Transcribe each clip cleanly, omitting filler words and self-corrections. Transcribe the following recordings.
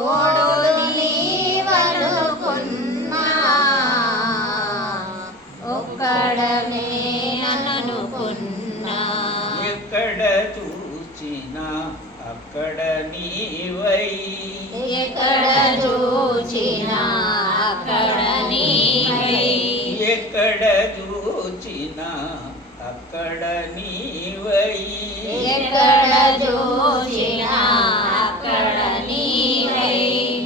తోడు నీవనుకున్నా ఒక్కడనే అనుకున్నా ఎక్కడ చూచినా అక్కడ నీవై ఎక్కడ చూచినా అక్కడ నీవై ఎక్కడ చూచినా అక్కడ నీవై ఎక్కడ చూచినా అక్కడ నీవై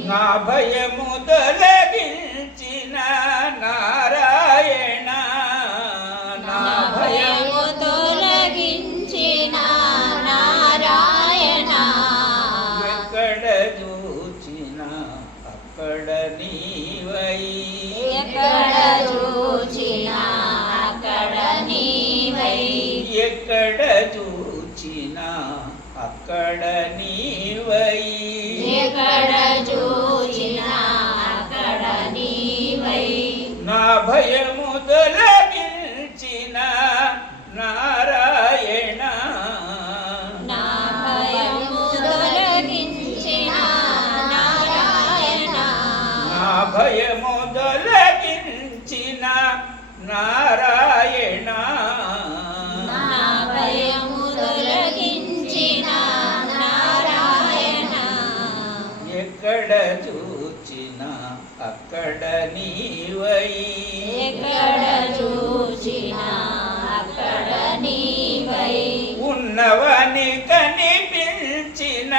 నా భయము తొలగించిన నారాయణ నా భయము తొలగించిన నారాయణ ఎక్కడ చూచినా అక్కడ నీవై ఎక్కడ చూచినా అక్కడ నీవై ఎక్కడ చూచినా అక్కడ నీవై ఎక్కడ చూచినా అక్కడ నీవై నా భయము తొలగించిన నారాయణ నా భయము తొలగించిన నారాయణ నా భయము తొలగించిన నారాయణ నా భయము తొలగించిన నారాయణ ఎక్కడ చూచినా అక్కడ నీవై ఎక్కడ చూచినా అక్కడ నీవై ఉన్నవని కనిపించిన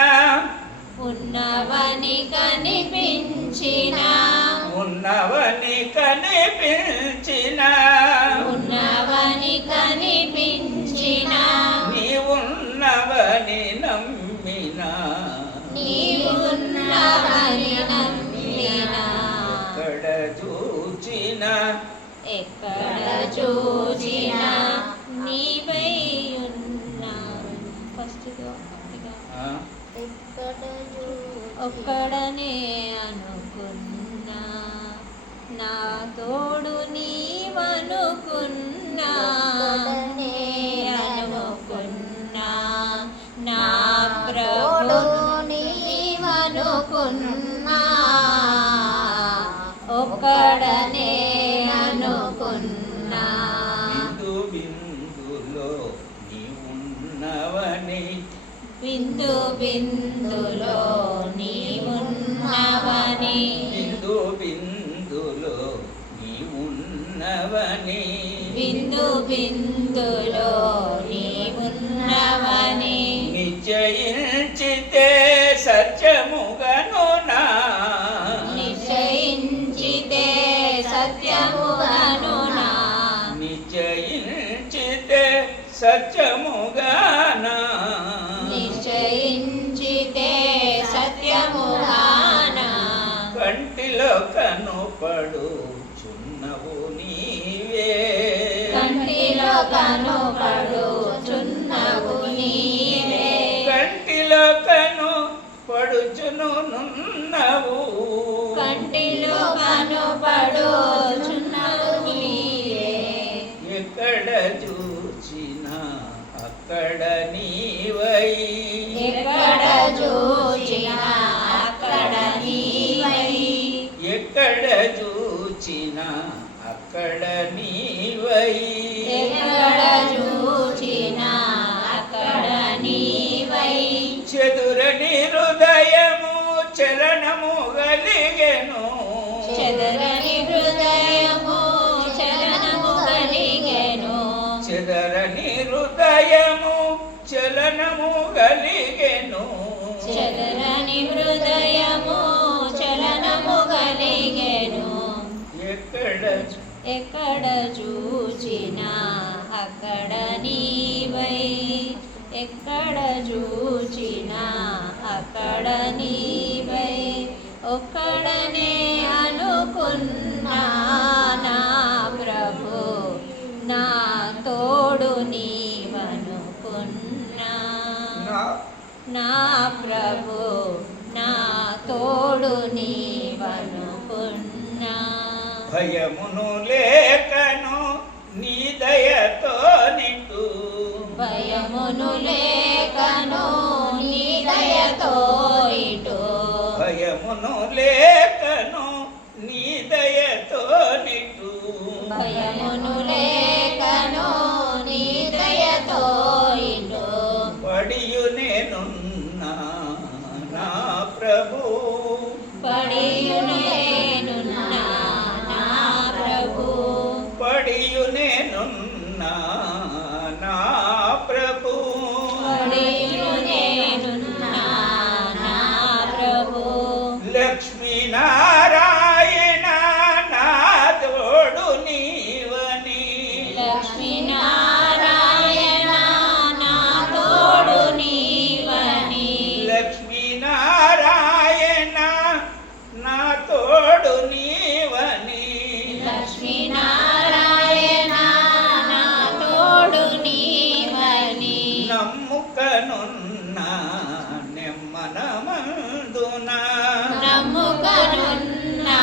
ఉన్నవని కనిపించిన ఉన్నవని కనిపించిన ఉన్నవని కనిపించిన నీవున్నవని నమ్మిన నీవున్నవని నమ్మిన ఎక్కడ చూచినా ఎక్కడ చూచినా నీవై ఉన్నావు. ఫస్ట్ ఆ? ఒక్కడనే అనుకున్నా నా తోడు నీవనుకున్నా అనుకున్నా నా ప్రభు నీవనుకున్నా ఒక్కడనే అనుకున్నా బిందు బిందులో నీవున్నవని బిందు బిందులో నీవున్నవని బిందు బిందులో నీవున్నవని బిందు బిందులో నీవున్నవని నిశ్చయించితే సత్యముగను నా నిశ్చయించితే సత్యముగనునా నిశ్చయించితే సత్యముగానా నిశ్చయించితే సత్యముగానా కంటిలో కనుపడుచున్నవు నీవే కంటిలో కనుపడుచున్నవు నీవే కంటిలో కనుపడుచునున్నవు కంటిలో కనుపడుచున్నవు నీవే ఎక్కడ చూచినా అక్కడ నీవై ఎక్కడ చూచినా అక్కడ నీవై ఎక్కడ చూచినా అక్కడ నీవై ఎక్కడ చూచినా అక్కడ నీవై చెదురని హృదయము చలనము గలిగెను చెదరని హృదయము చలనము కలిగెను చెదరని హృదయము చలనము గలిగెను చెదరని హృదయము చలనము కలిగెను ఎక్కడ చూచినా అక్కడ నీవై ఎక్కడ చూచినా అక్కడ నీవై ఒక్కడనే అనుకున్నా నా ప్రభు నా తోడు నీవనుకున్నా నా ప్రభు నా తోడు నీవనుకున్నా భయమును లేకను నీ దయతో నిండు భయమును లేకను నీ దయతో ఇటు భయమును లేకను నీ దయతో నిటు భయమును లేకను నీ దయతో ఇటు పడియు నేనున్నా నా ప్రభు పడియు నేనున్నా నా ప్రభు పడియు నేనున్నా నా ప్రభు పడియు నేనున్నా నా ప్రభు లక్ష్మీనారాయణ నా తోడు నీవని లక్ష్మీనారాయణ నా తోడు నీవని లక్ష్మీనారాయణ నా తోడు నీవని లక్ష్మీనారాయణ నా తోడు నీవని నమ్ముకనున్నా నెమ్మనమందున నమ్ముకనున్నా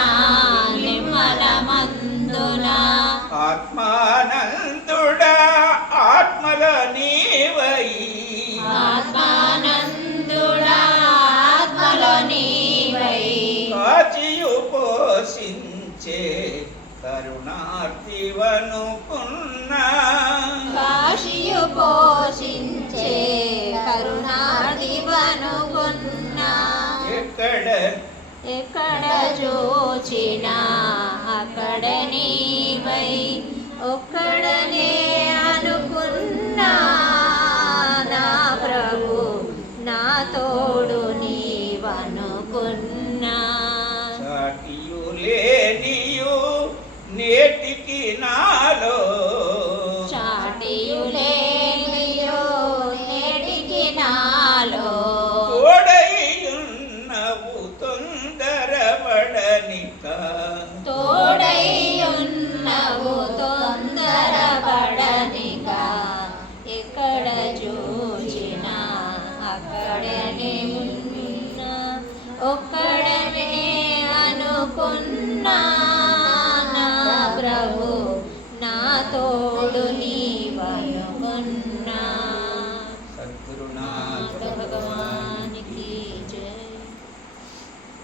నిర్మలమందున ఆత్మానందుడా ఆత్మల నీవై ఆత్మానందుడా ఆత్మలో నీవై కాచియు పోషించే కరుణార్తివనుకున్నా కాశియు పోషించే కరుణాదివనుకున్నా ఎక్కడ ఎక్కడ చూచినా అక్కడ నీవై ఒక్కడనే అనుకున్నా నా ప్రభు నా తోడు నీవనుకున్నా సాటియు లేనియు నేటికి నాలో